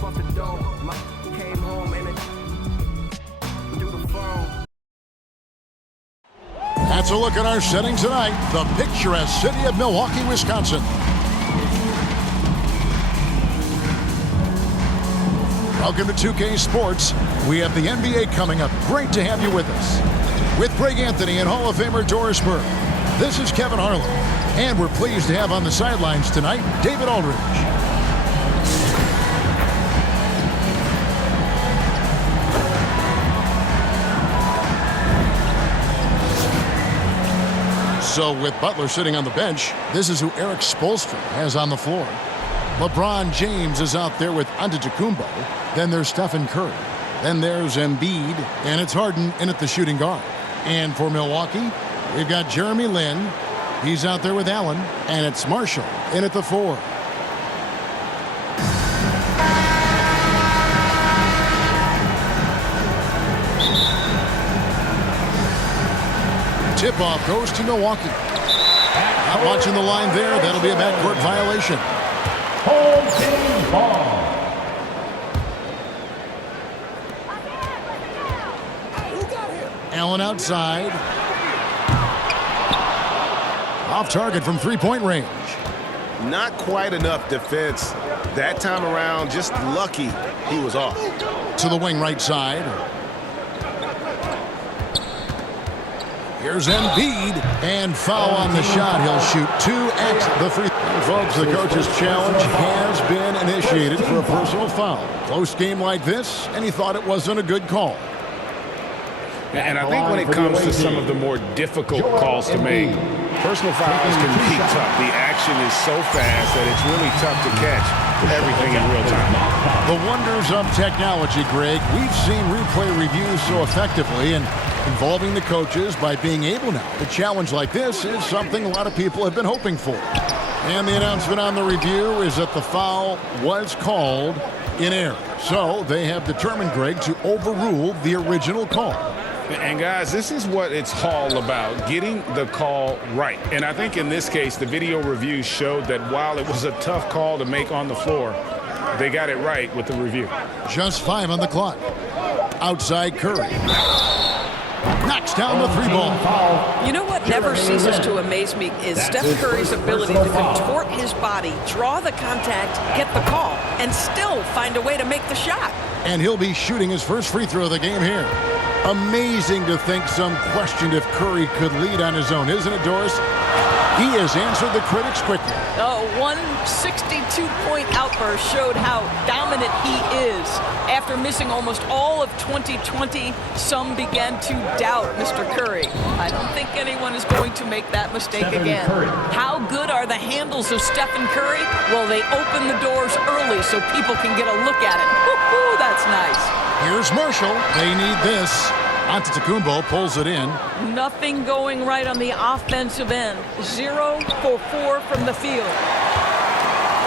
bought the dough. Came home and it through the phone. That's a look at our setting tonight. The picturesque city of Milwaukee, Wisconsin. Welcome to 2K Sports. We have the NBA coming up. Great to have you with us. With Greg Anthony and Hall of Famer Doris Burke, this is Kevin Harlan. And we're pleased to have on the sidelines tonight, David Aldridge. So with Butler sitting on the bench, this is who Eric Spoelstra has on the floor. LeBron James is out there with Antetokounmpo. Then there's Stephan Curry. Then there's Embiid. And it's Harden in at the shooting guard. And for Milwaukee, we've got Jeremy Lin. He's out there with Allen. And it's Marshall in at the 4. Tip-off goes to Milwaukee. Not watching the line there. That'll be a backcourt violation. Home team ball. Allen outside. Off target from three-point range. Not quite enough defense. That time around, just lucky he was off. To the wing right side. Here's Embiid, and foul on the shot. He'll shoot 2 at the free. And folks, the coach's challenge has been initiated for a personal foul. Close game like this, and he thought it wasn't a good call. And I think when it comes to some of the more difficult calls to make, personal fouls can be tough. The action is so fast that it's really tough to catch everything in real time. The wonders of technology, Greg. We've seen replay reviews so effectively, and involving the coaches by being able now to challenge like this is something a lot of people have been hoping for. And the announcement on the review is that the foul was called in error. So they have determined, Greg, to overrule the original call. And guys, this is what it's all about, getting the call right. And I think in this case, the video review showed that while it was a tough call to make on the floor, they got it right with the review. Just 5 on the clock. Outside Curry. Knocks down the 3 ball. You know what never ceases to amaze me is Steph Curry's ability to contort his body, draw the contact, get the call, and still find a way to make the shot. And he'll be shooting his first free throw of the game here. Amazing to think some questioned if Curry could lead on his own, isn't it, Doris? He has answered the critics quickly. One 62-point outburst showed how dominant he is. After missing almost all of 2020, some began to doubt Mr. Curry. I don't think anyone is going to make that mistake again. How good are the handles of Stephan Curry? Well, they open the doors early so people can get a look at it. Woo-hoo, that's nice. Here's Marshall. They need this. Antetokounmpo pulls it in. Nothing going right on the offensive end. 0 for 4 from the field.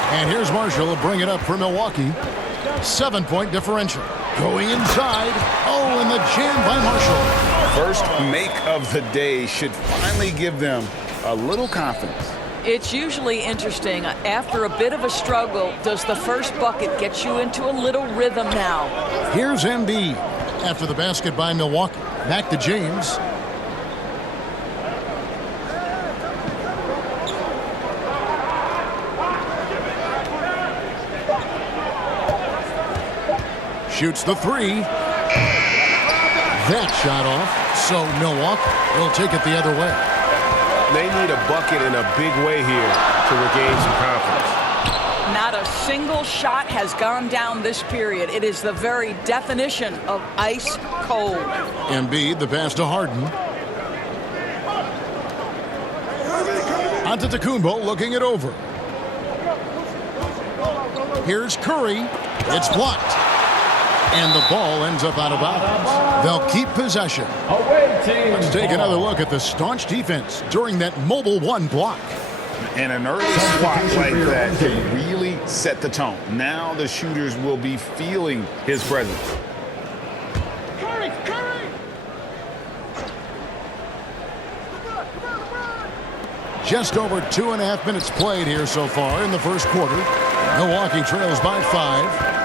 And here's Marshall to bring it up for Milwaukee. 7-point differential. Going inside. Oh, and the jam by Marshall. First make of the day should finally give them a little confidence. It's usually interesting. After a bit of a struggle, does the first bucket get you into a little rhythm now? Here's Embiid. After the basket by Milwaukee. Back to James. Shoots the 3. That shot off. So Milwaukee will take it the other way. They need a bucket in a big way here to regain some confidence. Not a single shot has gone down this period. It is the very definition of ice cold. Embiid, the pass to Harden. Antetokounmpo looking it over. Here's Curry. It's blocked. And the ball ends up out of bounds. They'll keep possession. Let's take another look at the staunch defense during that mobile 1 block. And an early swat like that can really set the tone. Now the shooters will be feeling his presence. Curry! Just over 2.5 minutes played here so far in the first quarter. Milwaukee trails by 5.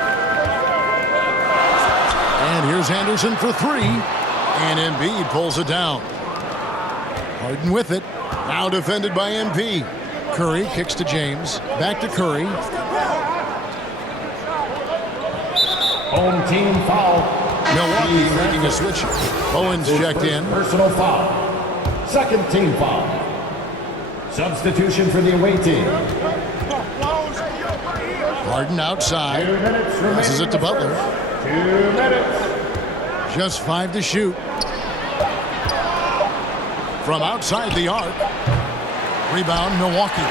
And here's Anderson for three. And Embiid pulls it down. Harden with it. Now defended by MP. Curry kicks to James. Back to Curry. Home team foul. Milwaukee making a switch. Owens checked in. Personal foul. Second team foul. Substitution for the away team. Harden outside. 2 minutes remaining. Passes it to Butler. 2 minutes. Just 5 to shoot. From outside the arc. Rebound, Milwaukee.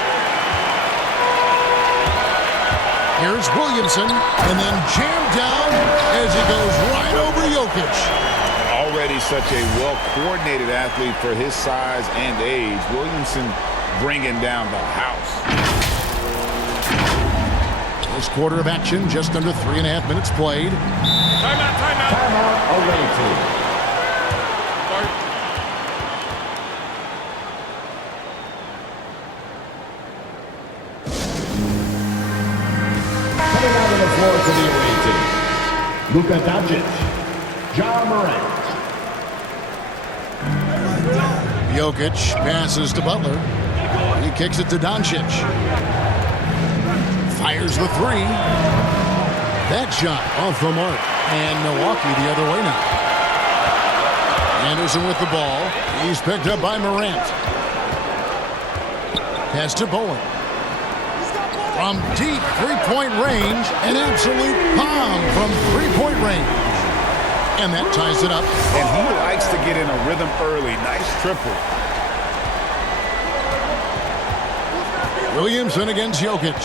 Here's Williamson, and then jammed down as he goes right over Jokic. Already such a well-coordinated athlete for his size and age. Williamson bringing down the house. First quarter of action, just under 3.5 minutes played. Timeout away team. Coming out on the floor for the away team. Luka Doncic. John Morant. Jokic passes to Butler. He kicks it to Doncic. Fires the three. That shot off the mark. And Milwaukee the other way now. Anderson with the ball. He's picked up by Morant. Pass to Bowen. From deep three-point range, an absolute bomb from three-point range. And that ties it up. And he likes to get in a rhythm early. Nice triple. Williamson against Jokic.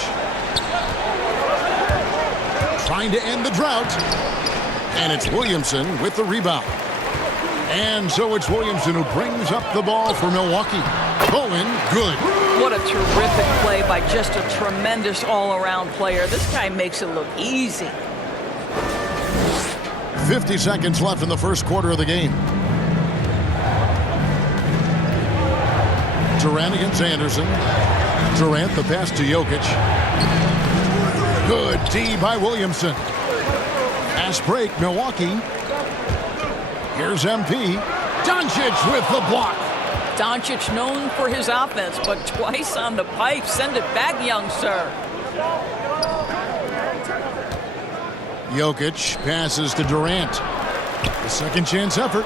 Trying to end the drought. And it's Williamson with the rebound. And so it's Williamson who brings up the ball for Milwaukee. Bowen, good. What a terrific play by just a tremendous all-around player. This guy makes it look easy. 50 seconds left in the first quarter of the game. Durant against Anderson. Durant the pass to Jokic. Good D by Williamson. Fast break, Milwaukee. Here's MP. Doncic with the block. Doncic known for his offense, but twice on the pipe. Send it back, young sir. Jokic passes to Durant. The second chance effort.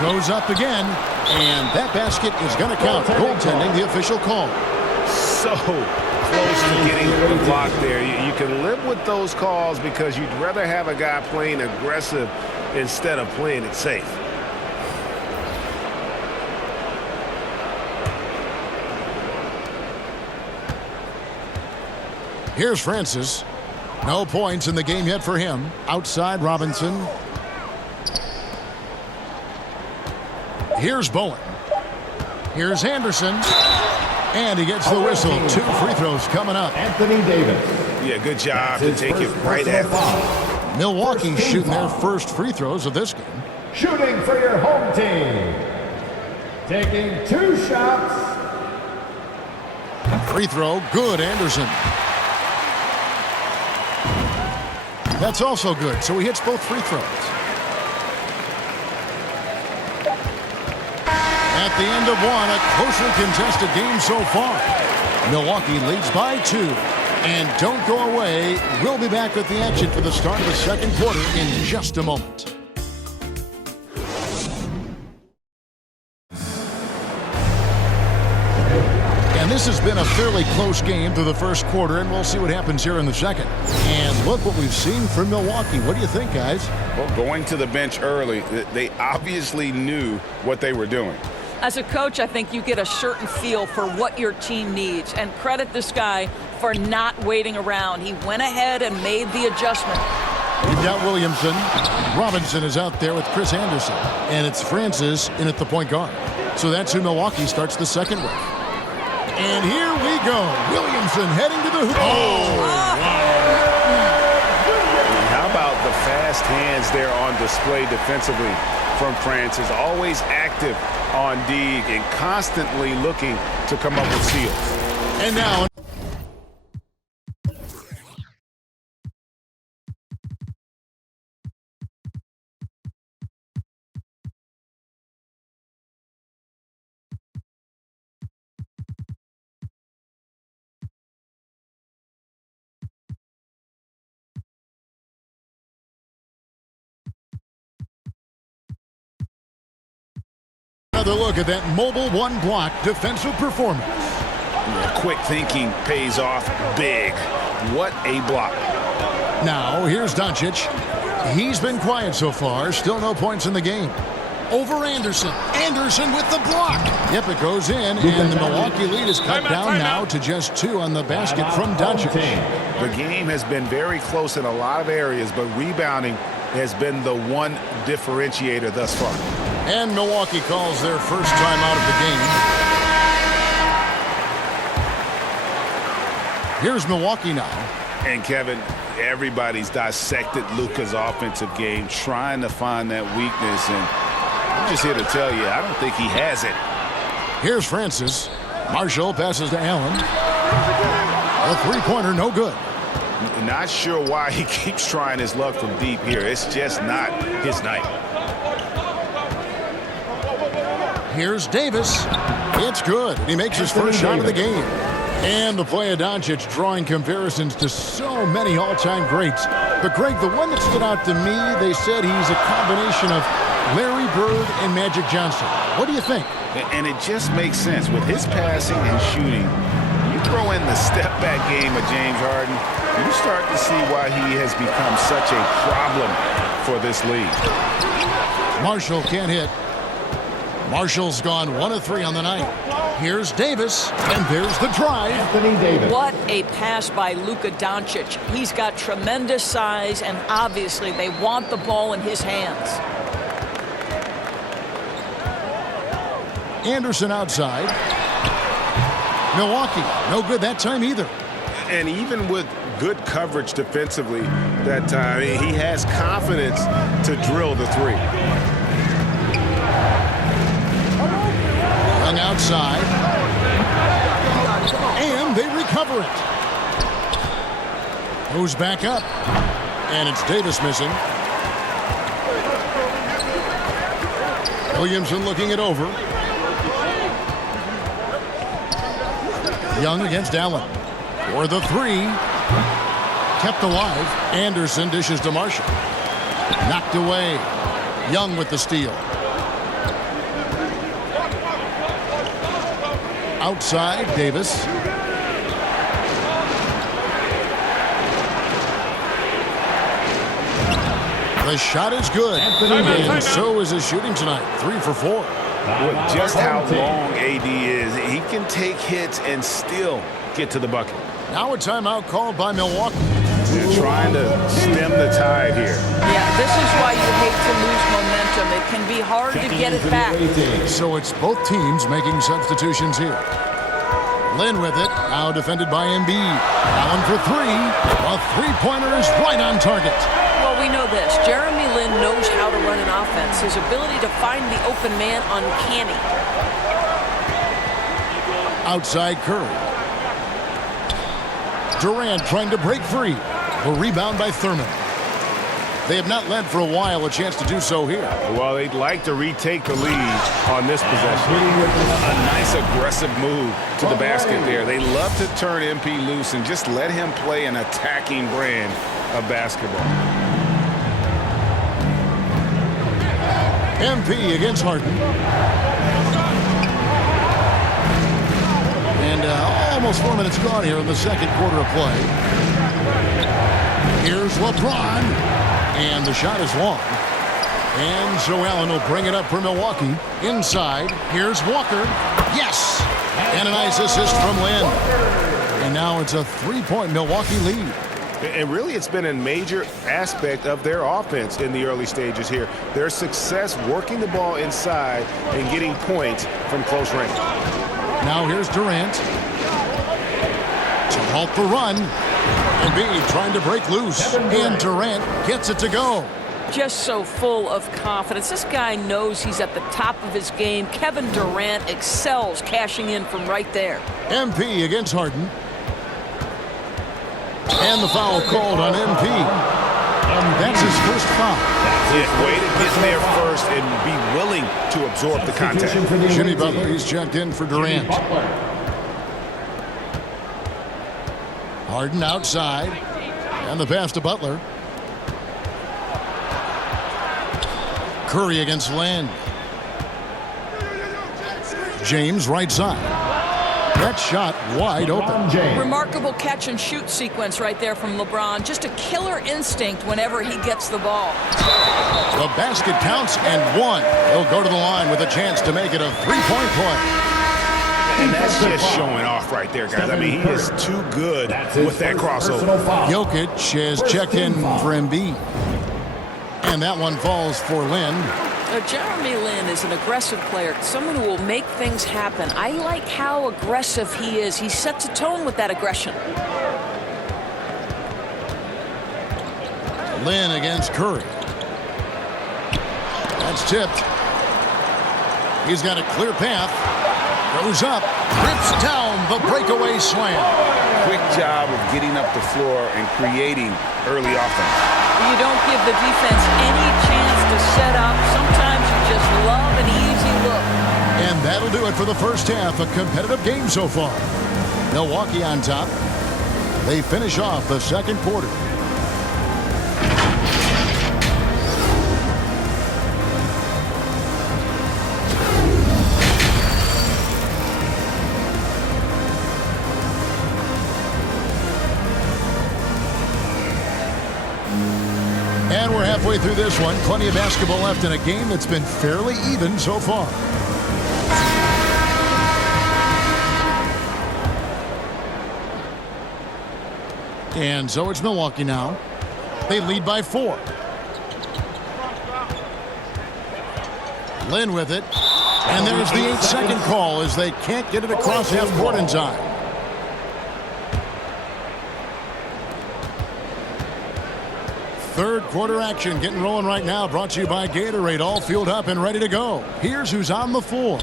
Goes up again. And that basket is going to count. Goaltending, the official call. So close to getting the block there. You can live with those calls because you'd rather have a guy playing aggressive instead of playing it safe. Here's Francis. No points in the game yet for him. Outside Robinson. Here's Bowen. Here's Anderson. And he gets the whistle. 2 free throws coming up. Anthony Davis. Yeah, good job to take it right at them. Milwaukee shooting their first free throws of this game. Shooting for your home team. Taking 2 shots. Free throw, good, Anderson. That's also good, so he hits both free throws. At the end of one, a closely contested game so far. Milwaukee leads by 2. And don't go away. We'll be back with the action for the start of the second quarter in just a moment. And this has been a fairly close game through the first quarter, and we'll see what happens here in the second. And look what we've seen from Milwaukee. What do you think, guys? Well, going to the bench early, they obviously knew what they were doing. As a coach, I think you get a certain feel for what your team needs. And credit this guy for not waiting around. He went ahead and made the adjustment. We've got Williamson. Robinson is out there with Chris Anderson. And it's Francis in at the point guard. So that's who Milwaukee starts the second with. And here we go. Williamson heading to the hoop. How about the fast hands there on display defensively from Francis? Always active on D and constantly looking to come up with steals. And now Another look at that mobile one-block defensive performance. Quick thinking pays off big. What a block. Now, here's Doncic. He's been quiet so far. Still no points in the game. Over Anderson. Anderson with the block. Yep, it goes in, and the Milwaukee lead is cut down now to just 2 on the basket from Doncic. The game has been very close in a lot of areas, but rebounding has been the one differentiator thus far. And Milwaukee calls their first time out of the game. Here's Milwaukee now. And Kevin, everybody's dissected Luka's offensive game, trying to find that weakness, and I'm just here to tell you, I don't think he has it. Here's Francis. Marshall passes to Allen. A three-pointer, no good. Not sure why he keeps trying his luck from deep here. It's just not his night. Here's Davis. It's good. He makes his first shot of the game. And the play of Doncic drawing comparisons to so many all-time greats. But, Greg, the one that stood out to me, they said he's a combination of Larry Bird and Magic Johnson. What do you think? And it just makes sense. With his passing and shooting, you throw in the step-back game of James Harden, you start to see why he has become such a problem for this league. Marshall can't hit. Marshall's gone 1 of 3 on the night. Here's Davis, and there's the drive. What a pass by Luka Doncic. He's got tremendous size, and obviously they want the ball in his hands. Anderson outside. Milwaukee, no good that time either. And even with good coverage defensively that time, he has confidence to drill the 3. Young outside. And they recover it. Goes back up. And it's Davis missing. Williamson looking it over. Young against Allen. For the 3. Kept alive. Anderson dishes to Marshall. Knocked away. Young with the steal. Outside, Davis. The shot is good. And so is his shooting tonight. 3 for 4. With just how long AD is, he can take hits and still get to the bucket. Now a timeout called by Milwaukee. They're trying to stem the tide here. Yeah, this is why you hate to lose momentum. It can be hard to get it back. So it's both teams making substitutions here. Lin with it, now defended by Embiid. Allen for 3. A three-pointer is right on target. Well, we know this. Jeremy Lin knows how to run an offense. His ability to find the open man uncanny. Outside Curry. Durant trying to break free. A rebound by Thurman. They have not led for a while, a chance to do so here. Well, they'd like to retake the lead on this possession. A nice aggressive move to the basket there. They love to turn MP loose and just let him play an attacking brand of basketball. MP against Harden. And almost 4 minutes gone here in the second quarter of play. Here's LeBron. And the shot is long. And so Allen will bring it up for Milwaukee. Inside, here's Walker. Yes! And a nice assist from Lin. And now it's a 3-point Milwaukee lead. And really, it's been a major aspect of their offense in the early stages here. Their success working the ball inside and getting points from close range. Now here's Durant. To halt the run. Embiid trying to break loose. And Durant gets it to go. Just so full of confidence. This guy knows he's at the top of his game. Kevin Durant excels cashing in from right there. MP against Harden. And the foul called on MP. And that's his first foul. Yeah, way to get there first and be willing to absorb the contact. Jimmy Butler, he's checked in for Durant. Harden outside. And the pass to Butler. Curry against Lin. James right side. That shot wide open. Remarkable catch and shoot sequence right there from LeBron. Just a killer instinct whenever he gets the ball. The basket counts and one. He'll go to the line with a chance to make it a three-point play. And that's just showing off right there, guys. I mean, he is too good with that crossover. Jokic has checked in for Embiid. And that one falls for Lin. Jeremy Lin is an aggressive player, someone who will make things happen. I like how aggressive he is. He sets a tone with that aggression. Lin against Curry. That's tipped. He's got a clear path. Goes up. Rips down the breakaway slam. Quick job of getting up the floor and creating early offense. You don't give the defense any chance to set up. Sometimes you just love an easy look. And that'll do it for the first half. A competitive game so far. Milwaukee on top. They finish off the second quarter. And we're halfway through this one. Plenty of basketball left in a game that's been fairly even so far. And so it's Milwaukee now. They lead by 4. Lin with it. And there's the 8-second call as they can't get it across half court in time. Third quarter action getting rolling right now. Brought to you by Gatorade. All fueled up and ready to go. Here's who's on the floor.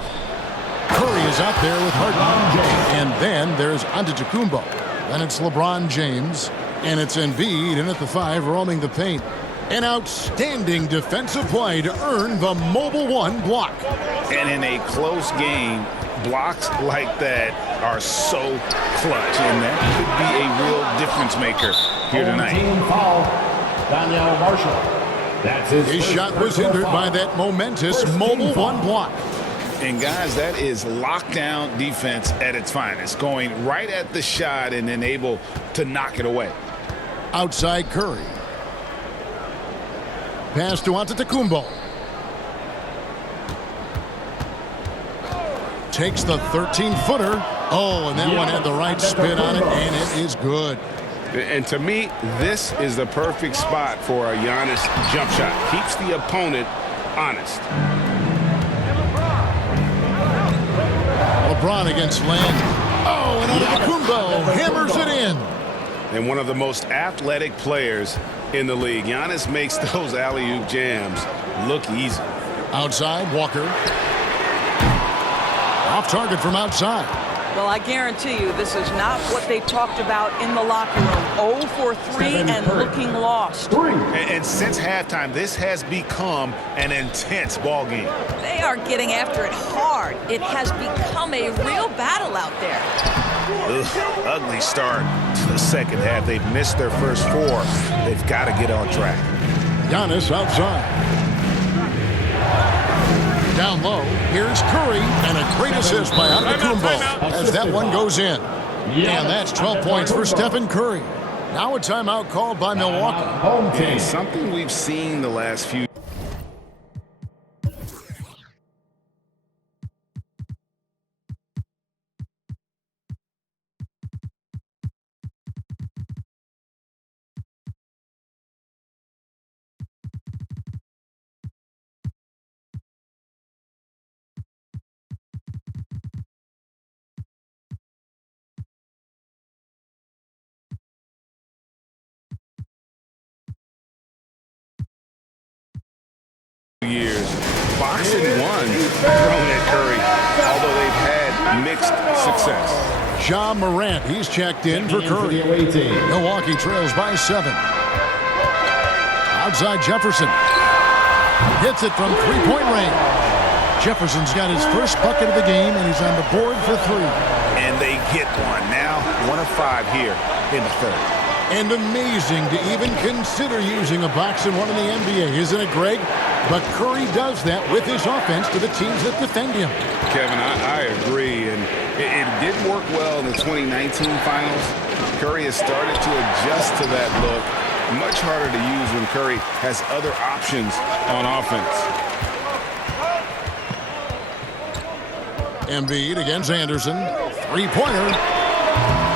Curry is out there with Harden. And then there's Antetokounmpo. Then it's LeBron James. And it's Embiid in at the 5 roaming the paint. An outstanding defensive play to earn the Mobile One block. And in a close game, blocks like that are so clutch. And that could be a real difference maker here tonight. Team foul. Daniel Marshall. That's his shot was hindered by that momentous Mobile One block. And guys, that is lockdown defense at its finest. Going right at the shot and then able to knock it away. Outside Curry. Pass to Antetokounmpo. Takes the 13-footer. Oh, and that one had the right spin on it, and it is good. And to me, this is the perfect spot for a Giannis jump shot. Keeps the opponent honest. LeBron against Lin. Oh, and Antetokounmpo hammers it in. And one of the most athletic players in the league. Giannis makes those alley-oop jams look easy. Outside, Walker. Off target from outside. Well, I guarantee you this is not what they talked about in the locker room. 0 for 3 and looking lost. And since halftime, this has become an intense ball game. They are getting after it hard. It has become a real battle out there. Ugh, ugly start to the second half. They've missed their first 4. They've got to get on track. Giannis outside. Down low, here's Curry, and a great assist by Antetokounmpo as that one goes in. And that's 12 points for Stephan Curry. Now a timeout called by Milwaukee. And something we've seen the last few years. Boxing one thrown at Curry, although they've had mixed success. Ja Morant, he's checked in for Curry. Milwaukee trails by 7. Outside Jefferson. Hits it from three-point range. Jefferson's got his first bucket of the game, and he's on the board for 3. And they get one. Now 1 of 5 here in the third. And amazing to even consider using a box and one in the NBA, isn't it, Greg? But Curry does that with his offense to the teams that defend him. Kevin, I agree, and it didn't work well in the 2019 finals. Curry has started to adjust to that look. Much harder to use when Curry has other options on offense. Embiid against Anderson. Three-pointer.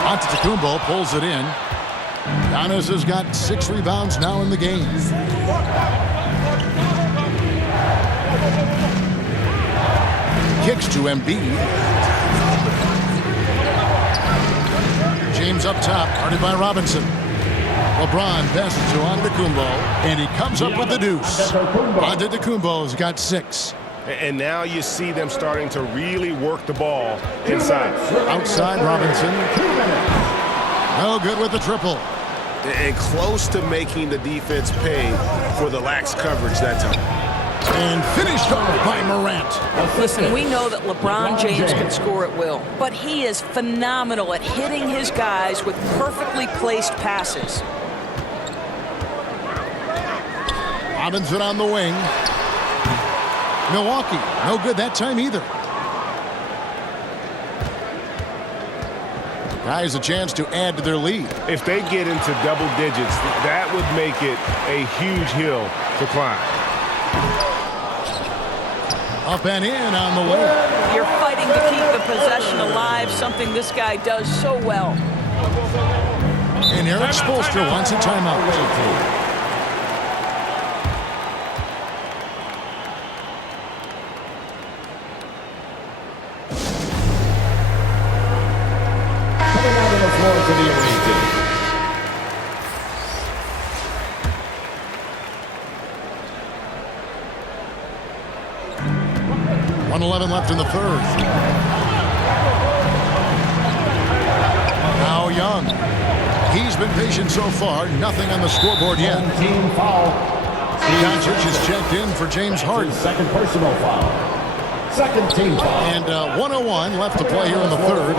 Antetokounmpo pulls it in. Giannis has got 6 rebounds now in the game. Kicks to Embiid. James up top, guarded by Robinson. LeBron passes to Antetokounmpo, and he comes up with the deuce. Antetokounmpo's got 6. And now you see them starting to really work the ball inside. Outside Robinson. No good with the triple. And close to making the defense pay for the lax coverage that time. And finished off by Morant. Listen, we know that LeBron James can score at will, but he is phenomenal at hitting his guys with perfectly placed passes. Robinson on the wing. Milwaukee, no good that time either. Guys, a chance to add to their lead. If they get into double digits, that would make it a huge hill to climb. Up and in on the way. You're fighting to keep the possession alive, something this guy does so well. And Eric Spoelstra wants a timeout. To the away team. 1:11 left in the third. Now Young. He's been patient so far. Nothing on the scoreboard yet. Team foul. Doncic is checked in for James Harden. Second personal foul. Second team foul. And 1:01 left to play here in the third.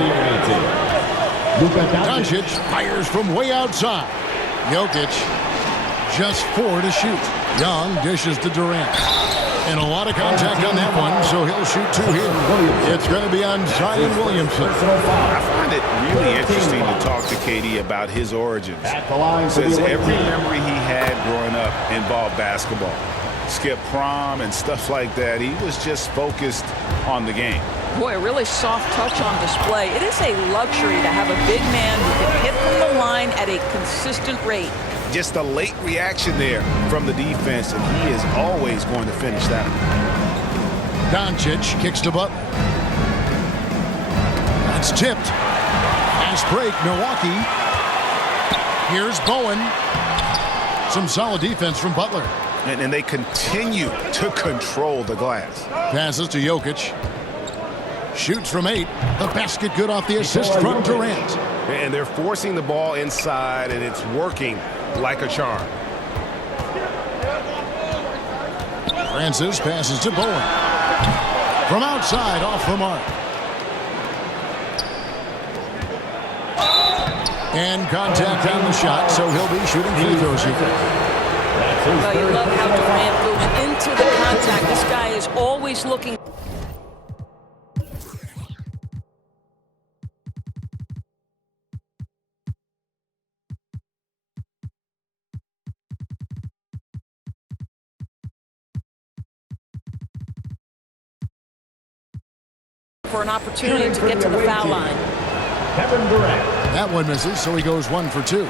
Doncic fires from way outside. Jokic just 4 to shoot. Young dishes to Durant. And a lot of contact on that one, so he'll shoot 2 here. It's going to be on Zion Williamson. I find it really interesting to talk to KD about his origins. Says every memory he had growing up involved basketball. Skip prom and stuff like that. He was just focused on the game. Boy, a really soft touch on display. It is a luxury to have a big man who can hit from the line at a consistent rate. Just a late reaction there from the defense, and he is always going to finish that. Doncic kicks to Butler. That's tipped. Fast break, Milwaukee. Here's Bowen. Some solid defense from Butler. And they continue to control the glass. Passes to Jokic. Shoots from 8. The basket good off the assist from Durant. And they're forcing the ball inside, and it's working like a charm. Francis passes to Bowen. From outside, off the mark. And contact on the shot, so he'll be shooting free throws here. Well, you love how Durant moves into the contact. This guy is always looking. For an opportunity to get to the foul line. Kevin Durant. That one misses, so he goes 1 for 2.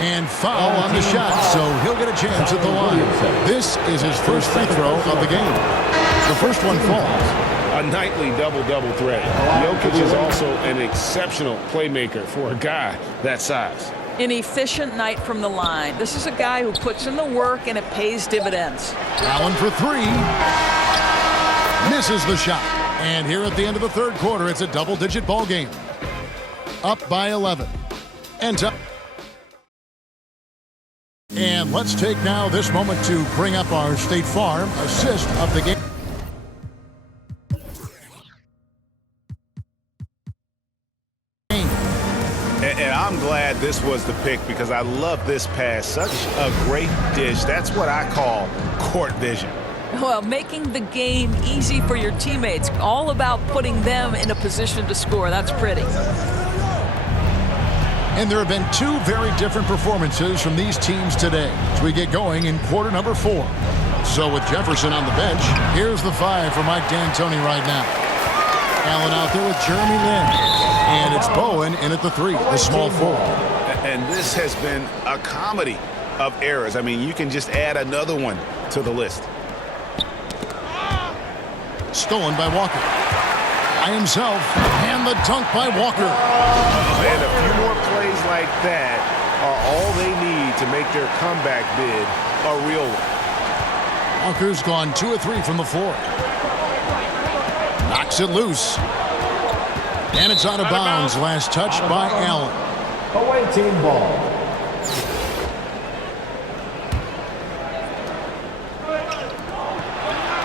And foul on the shot, so he'll get a chance at the line. This is his first free throw of the game. The first one falls. A nightly double-double threat. Jokic is also an exceptional playmaker for a guy that size. An efficient night from the line. This is a guy who puts in the work, and it pays dividends. Allen for 3. Misses the shot. And here at the end of the third quarter, it's a double-digit ball game. Up by 11. And let's take now this moment to bring up our State Farm assist of the game. And I'm glad this was the pick because I love this pass. Such a great dish. That's what I call court vision. Well, making the game easy for your teammates. All about putting them in a position to score. That's pretty. And there have been two very different performances from these teams today as we get going in quarter number 4. So with Jefferson on the bench, here's the 5 for Mike D'Antoni right now. Allen out there with Jeremy Lin. And it's Bowen in at the 3, the small forward. And this has been a comedy of errors. I mean, you can just add another one to the list. Stolen by Walker. By himself, and the dunk by Walker. And a few more plays like that are all they need to make their comeback bid a real one. Walker's gone 2 of 3 from the floor. Knocks it loose. And it's out of bounds. Last touch by Allen. Away team ball.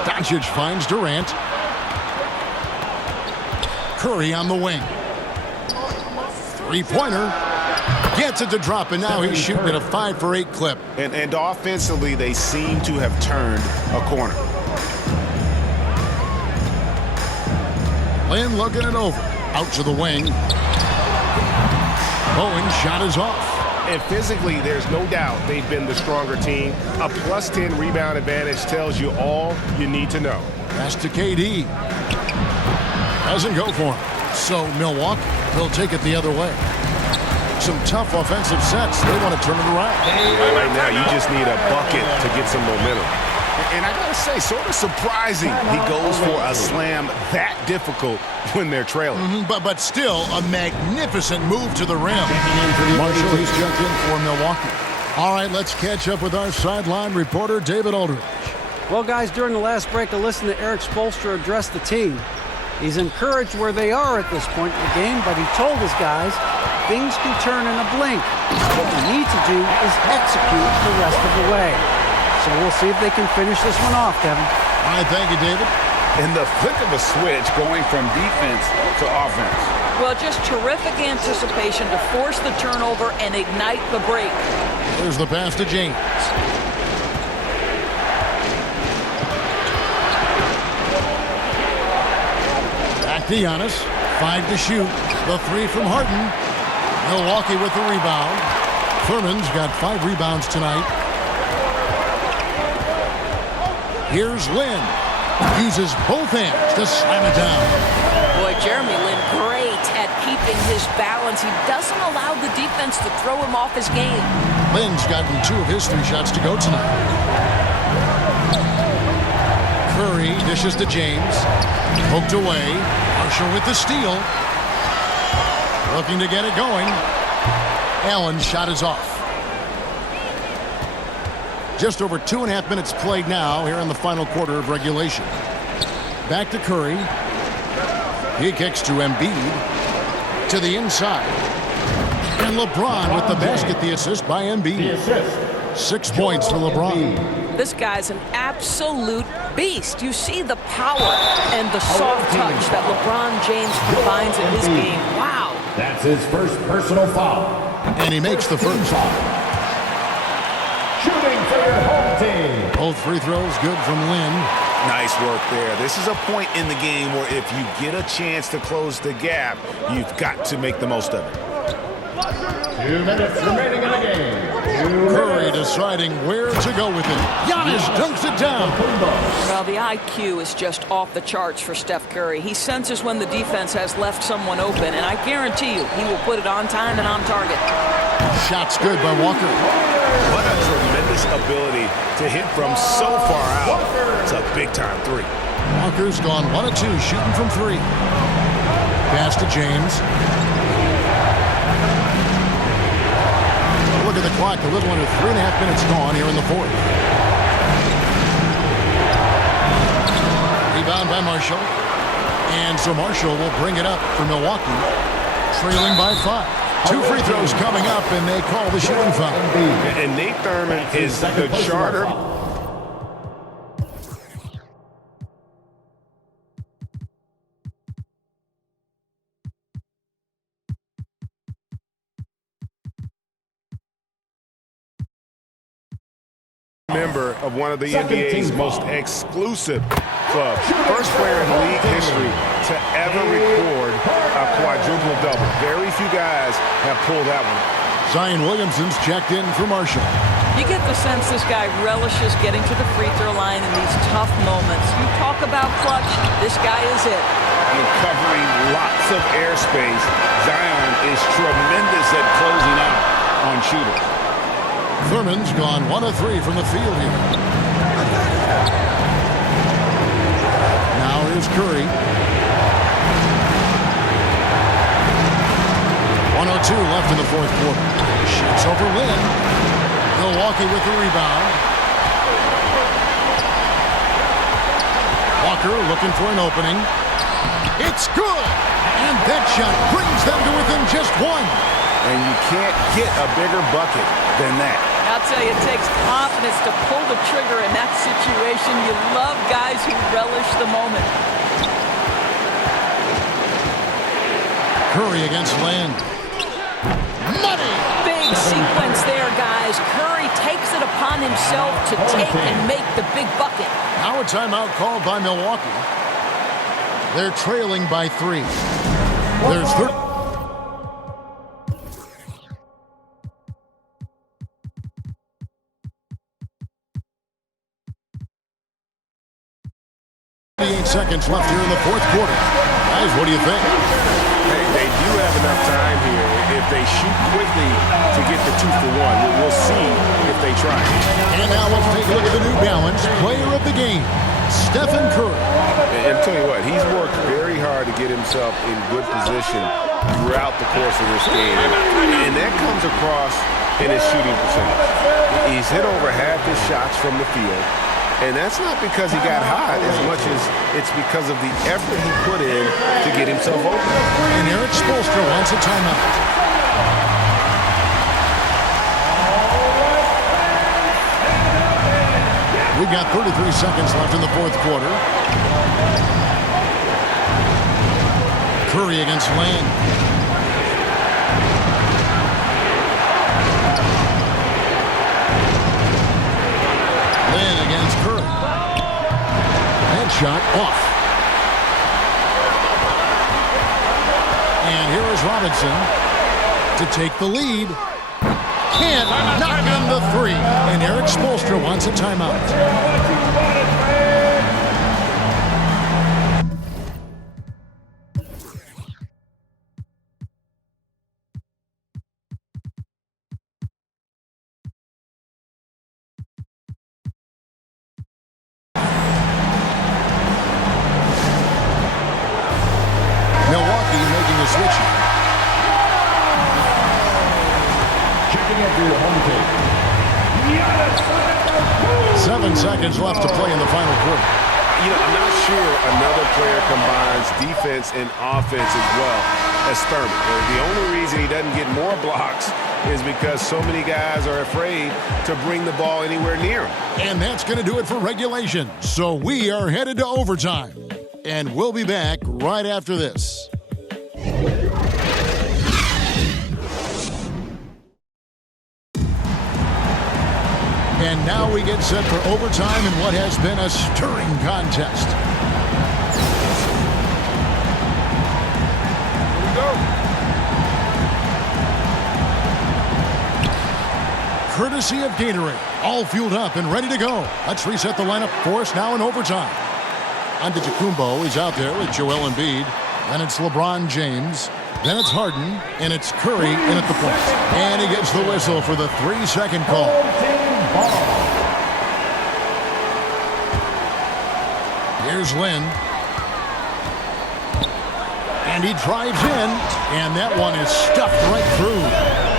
Doncic finds Durant. Curry on the wing. Three-pointer. Gets it to drop, and now he's shooting at a 5 for 8 clip. And offensively, they seem to have turned a corner. Lin looking it over. Out to the wing. Bowen shot is off. And physically, there's no doubt they've been the stronger team. A plus 10 rebound advantage tells you all you need to know. Pass to KD. Doesn't go for him. So Milwaukee will take it the other way. Some tough offensive sets. They want to turn it around. Right now, you just need a bucket to get some momentum. And I got to say, sort of surprising he goes for a slam that difficult when they're trailing. But still, a magnificent move to the rim. Marshall, he's jumped in for Milwaukee. All right, let's catch up with our sideline reporter, David Aldridge. Well, guys, during the last break, I listened to Eric Spoelstra address the team. He's encouraged where they are at this point in the game, but he told his guys things can turn in a blink. What we need to do is execute the rest of the way. So we'll see if they can finish this one off, Kevin. All right, thank you, David. In the flick of a switch, going from defense to offense. Well, just terrific anticipation to force the turnover and ignite the break. There's the pass to James. Back to Giannis. 5 to shoot. The 3 from Harden. Milwaukee with the rebound. Thurman's got 5 rebounds tonight. Here's Lin. Uses both hands to slam it down. Boy, Jeremy Lin, great at keeping his balance. He doesn't allow the defense to throw him off his game. Lin's gotten 2 of his 3 shots to go tonight. Curry dishes to James. Poked away. Marshall with the steal. Looking to get it going. Allen's shot is off. Just over 2.5 minutes played now here in the final quarter of regulation. Back to Curry. He kicks to Embiid. To the inside. And LeBron with the basket, the assist by Embiid. 6 points for LeBron. This guy's an absolute beast. You see the power and the soft touch that LeBron James combines in his game. Wow. That's his first personal foul. And he makes the first. Shooting for your home team. Both free throws good from Lin. Nice work there. This is a point in the game where if you get a chance to close the gap, you've got to make the most of it. 2 minutes remaining in the game. Curry deciding where to go with it. Giannis dunks it down. Well, the IQ is just off the charts for Steph Curry. He senses when the defense has left someone open, and I guarantee you he will put it on time and on target. Shot's good by Walker. What a tremendous ability to hit from so far out. It's a big-time 3. Walker's gone 1 of 2, shooting from 3. Pass to James. Look at the clock, a little under 3.5 minutes gone here in the 4th. Rebound by Marshall. And so Marshall will bring it up for Milwaukee, trailing by 5. 2 free throws coming up, and they call the shooting foul. And Nate Thurman is the charter member of one of the NBA's most exclusive clubs. First player in league history to ever record a quadruple-double. Very few guys have pulled that one. Zion Williamson's checked in for Marshall. You get the sense this guy relishes getting to the free throw line in these tough moments. You talk about clutch, this guy is it. And covering lots of airspace, Zion is tremendous at closing out on shooters. Thurman's gone 1 of 3 from the field here. Now here's Curry. 1:02 left in the fourth quarter. Shoots over Lynn. Milwaukee with the rebound. Walker looking for an opening. It's good! And that shot brings them to within just 1. And you can't get a bigger bucket than that. I'll tell you, it takes confidence to pull the trigger in that situation. You love guys who relish the moment. Curry against Land. Money! Big sequence there, guys. Curry takes it upon himself to take and make the big bucket. Now a timeout called by Milwaukee. They're trailing by 3. There's 38 seconds left here in the fourth quarter. Guys, what do you think? They do have enough time here. If they shoot quickly to get the 2 for 1, we'll see if they try. And now let's take a look at the New Balance player of the game, Stephan Curry. And tell you what, he's worked very hard to get himself in good position throughout the course of this game. And that comes across in his shooting percentage. He's hit over half his shots from the field. And that's not because he got hot as much as it's because of the effort he put in to get himself open. And Eric Spoelstra wants a timeout. We've got 33 seconds left in the fourth quarter. Curry against Land. Land against Curry. Headshot off. And here is Robinson to take the lead. Can't knock in the 3. And Eric Spoelstra wants a timeout. Milwaukee making a switch. Checking into your home team. 7 seconds left to play in the final quarter. You know, I'm not sure another player combines defense and offense as well as Thurman. The only reason he doesn't get more blocks is because so many guys are afraid to bring the ball anywhere near him. And that's going to do it for regulation. So we are headed to overtime. And we'll be back right after this. And now we get set for overtime in what has been a stirring contest. Here we go. Courtesy of Gatorade, all fueled up and ready to go. Let's reset the lineup for us now in overtime. Antetokounmpo is out there with Joel Embiid. Then it's LeBron James. Then it's Harden. And it's Curry in at the point. And he gets the whistle for the 3-second call. Here's Lynn. And he drives in. And that one is stuffed right through.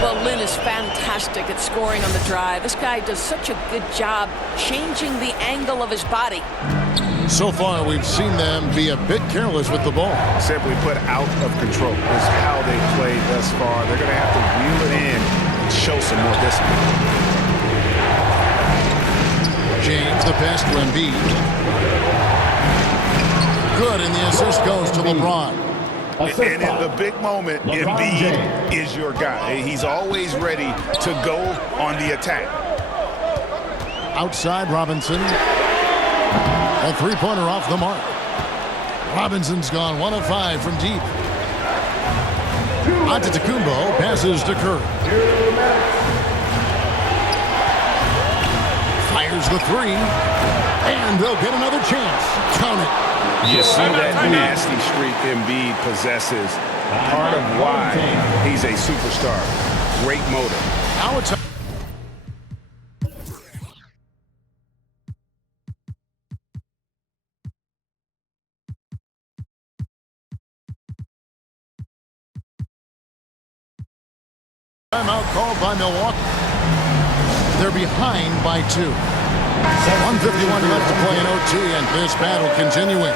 Well, Lynn is fantastic at scoring on the drive. This guy does such a good job changing the angle of his body. So far, we've seen them be a bit careless with the ball. Simply put, out of control is how they played thus far. They're going to have to reel it in and show some more discipline. James, the pass to Embiid. Good, and the assist goes to LeBron. And in the big moment, Embiid is your guy. He's always ready to go on the attack. outside Robinson. A three-pointer off the mark. Robinson's gone 1 of 5 from deep. Antetokounmpo passes to Curry. Fires the three. And they'll get another chance. Count it. You see that nasty streak Embiid possesses. Part of why he's a superstar. Great motor. Now it's timeout called by Milwaukee. They're behind by 2. 1:51 left to play in OT, and this battle continuing.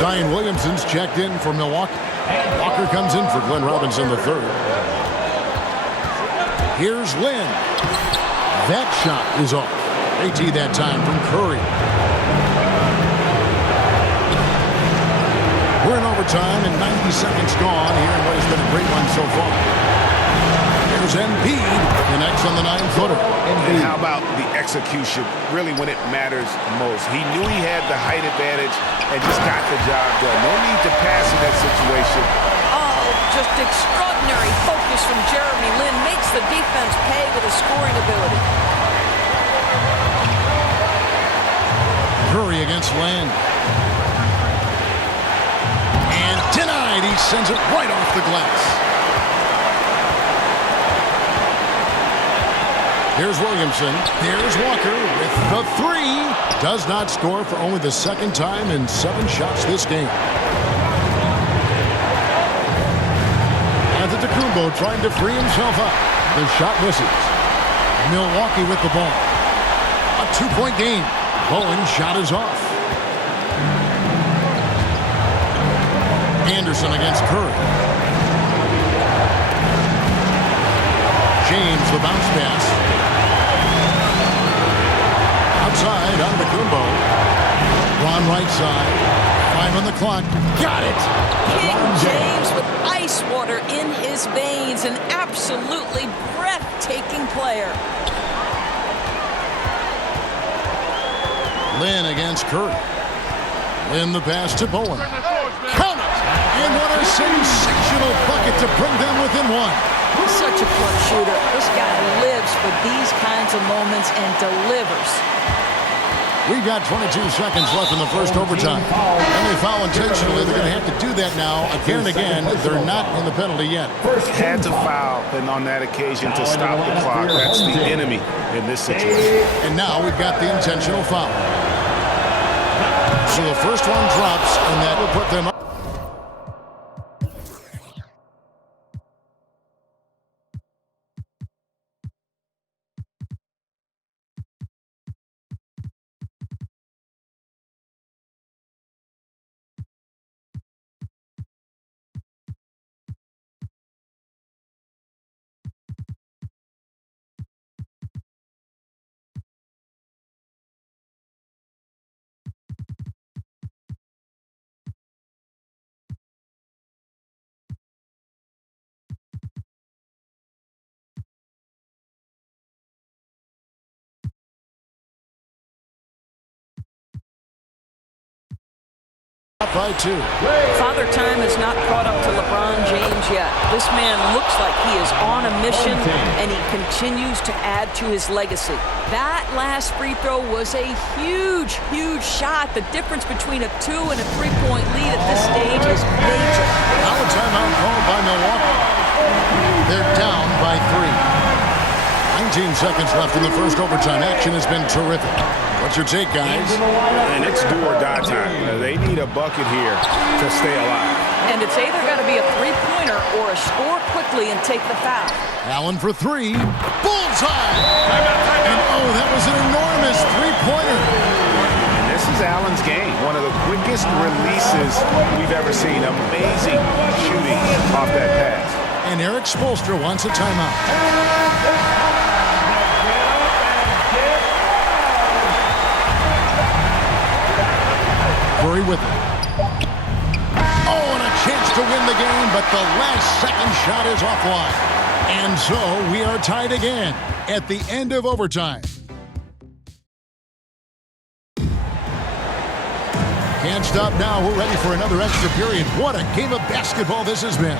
Zion Williamson's checked in for Milwaukee. Walker comes in for Glenn Robinson III. Here's Lynn. That shot is off. AT that time from Curry. We're in overtime and 90 seconds gone here in what has been a great one so far. Here's Embiid. Connects on the 9-footer. And how about the execution, really when it matters most? He knew he had the height advantage and just got the job done. No need to pass in that situation. Oh, just extraordinary focus from Jeremy Lin. Makes the defense pay with his scoring ability. Curry against Land. And denied. He sends it right off the glass. Here's Williamson. Here's Walker with the three. Does not score for only the second time in 7 shots this game. Antetokounmpo trying to free himself up. The shot misses. Milwaukee with the ball. A 2-point game. Bowen's shot is off. Anderson against Curry. James the bounce pass. Outside, Antetokounmpo. Ron right side. 5 on the clock. Got it! King James with ice water in his veins. An absolutely breathtaking player. Lynn against Curry. Lynn the pass to Bowen. Count it! And what a sensational bucket to bring them within 1. He's such a clutch shooter. This guy lives for these kinds of moments and delivers. We've got 22 seconds left in the first overtime. And they foul intentionally. They're going to have to do that now again and again. They're not in the penalty yet. Had to foul, and on that occasion to stop the clock. That's the enemy in this situation. And now we've got the intentional foul. So the first one drops, and that will put them up. Up by 2. Father Time has not caught up to LeBron James yet. This man looks like he is on a mission, and he continues to add to his legacy. That last free throw was a huge, huge shot. The difference between a 2 and a 3-point lead at this stage is major. Now a timeout called by Milwaukee. They're down by 3. 19 seconds left in the first overtime. Action has been terrific. What's your take, guys? And it's do or die time. They need a bucket here to stay alive. And it's either got to be a three-pointer or a score quickly and take the foul. Allen for 3. Bullseye! And oh, that was an enormous three-pointer. And this is Allen's game. One of the quickest releases we've ever seen. Amazing shooting off that pass. And Eric Spoelstra wants a timeout. Curry with it. Oh, and a chance to win the game, but the last second shot is offline. And so we are tied again at the end of overtime. Can't stop now. We're ready for another extra period. What a game of basketball this has been.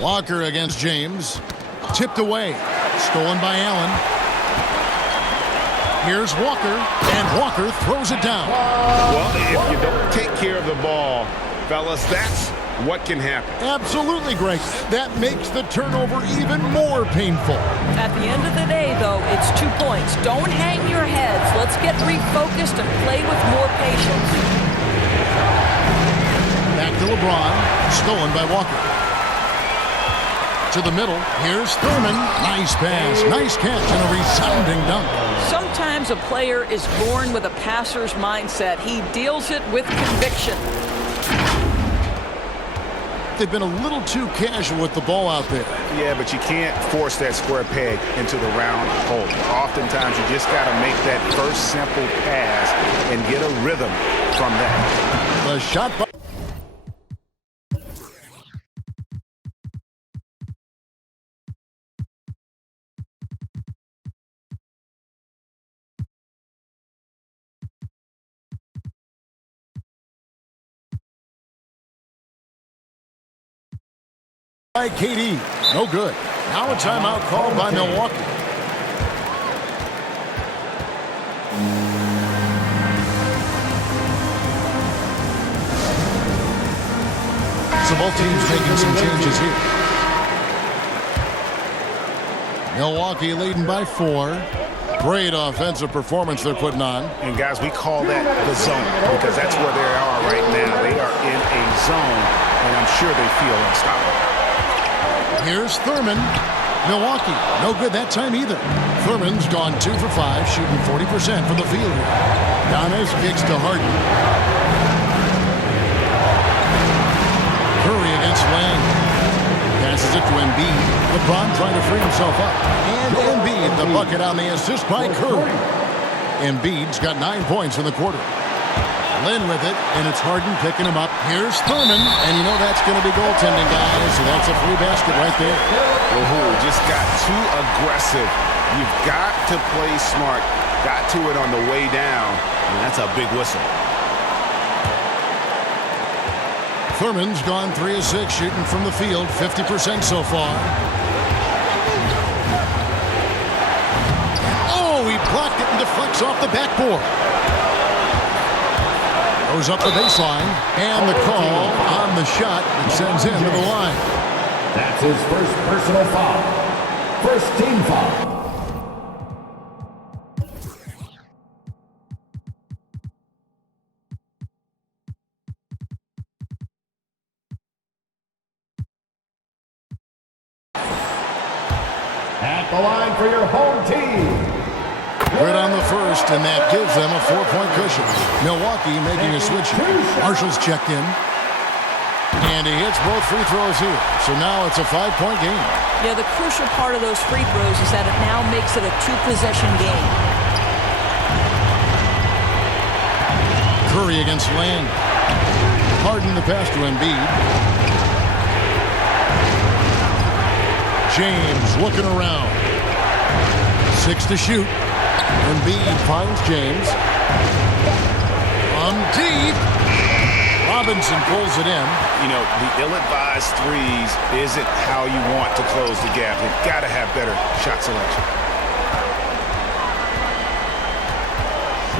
Walker against James. Tipped away. Stolen by Allen. Here's Walker, and Walker throws it down. Well, if you don't take care of the ball, fellas, that's what can happen. Absolutely, Greg. That makes the turnover even more painful. At the end of the day, though, it's 2 points. Don't hang your heads. Let's get refocused and play with more patience. Back to LeBron. Stolen by Walker. To the middle. Here's Thurman. Nice pass. Nice catch and a resounding dunk. Sometimes a player is born with a passer's mindset. He deals it with conviction. They've been a little too casual with the ball out there. Yeah, but you can't force that square peg into the round hole. Oftentimes, you just got to make that first simple pass and get a rhythm from that. The shot by KD. No good. Now a timeout called by Milwaukee. So both teams making some changes here. Milwaukee leading by 4. Great offensive performance they're putting on. And guys, we call that the zone because that's where they are right now. They are in a zone, and I'm sure they feel unstoppable. Here's Thurman. Milwaukee, no good that time either. Thurman's gone 2 for 5, shooting 40% from the field here. Giannis kicks to Harden. Curry against Lang. Passes it to Embiid. LeBron trying to free himself up. And Embiid, the bucket on the assist by Curry. Embiid's got 9 points in the quarter. Lynn with it, and it's Harden picking him up. Here's Thurman, and you know that's going to be goaltending, guys, so that's a free basket right there. Oh, just got too aggressive. You've got to play smart. Got to it on the way down, and that's a big whistle. Thurman's gone 3 of 6, shooting from the field, 50% so far. Oh, he blocked it and deflects off the backboard. Goes up the baseline, and the call on the shot that sends him to the line. That's his first personal foul. First team foul. At the line for your home team. Good on the first, and that gives them a 4-point cushion. Milwaukee making a switch. Marshall's checked in. And he hits both free throws here. So now it's a 5-point game. Yeah, the crucial part of those free throws is that it now makes it a 2-possession game. Curry against Lang. Harden the pass to Embiid. James looking around. 6 to shoot. Embiid finds James. From deep. Robinson pulls it in. You know, the ill-advised threes isn't how you want to close the gap. They've got to have better shot selection.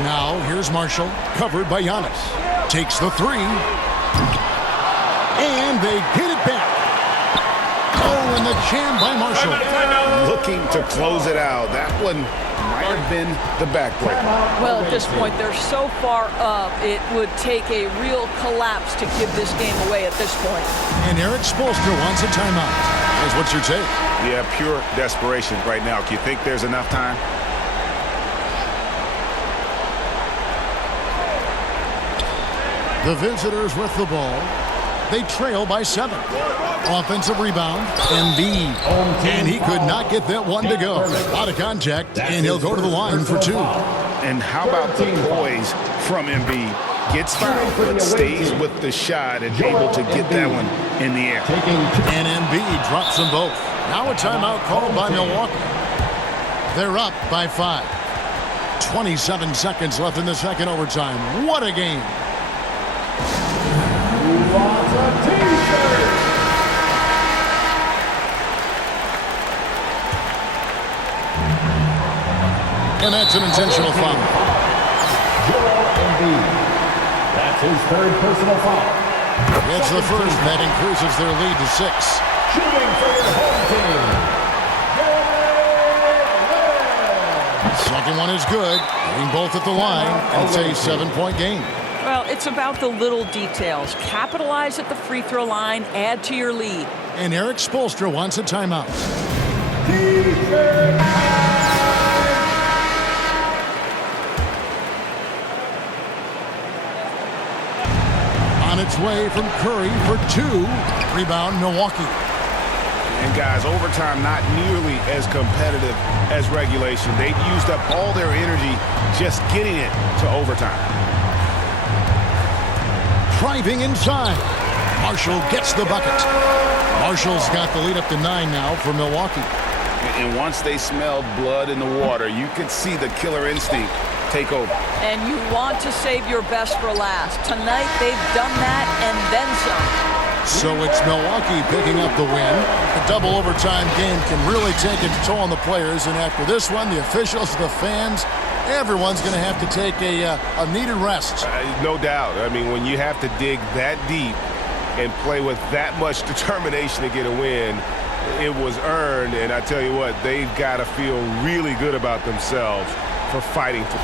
Now, here's Marshall, covered by Giannis. Takes the 3. And they get it back. Oh, and the jam by Marshall. Looking to close it out. That one might have been the backbreaker. Well, at this point, they're so far up, it would take a real collapse to give this game away at this point. And Eric Spoelstra wants a timeout. Guys, what's your take? Yeah, pure desperation right now. Do you think there's enough time? The visitors with the ball. They trail by 7. Offensive rebound, Embiid. And he could not get that one to go. Out of contact, and he'll go to the line for 2. And how about the poise from Embiid? gets fouled, but stays with the shot and able to get that one in the air. And Embiid drops them both. Now a timeout called by Milwaukee. They're up by 5. 27 seconds left in the second overtime. What a game. And that's an intentional foul. That's his third personal foul. It's the first that increases their lead to 6. Shooting for your home team. Second one is good. Getting both at the line. And it's a 7-point game. Well, it's about the little details. Capitalize at the free throw line, add to your lead. And Eric Spoelstra wants a timeout. On its way from Curry for 2. Rebound, Milwaukee. And guys, overtime not nearly as competitive as regulation. They used up all their energy just getting it to overtime. Driving inside. Marshall gets the bucket. Marshall's got the lead up to 9 now for Milwaukee. And once they smelled blood in the water, you could see the killer instinct take over. And you want to save your best for last. Tonight, they've done that and then some. So it's Milwaukee picking up the win. The double overtime game can really take its toll on the players. And after this one, the officials, the fans, everyone's going to have to take a needed rest. No doubt. I mean, when you have to dig that deep and play with that much determination to get a win, it was earned. And I tell you what, they've got to feel really good about themselves for fighting for.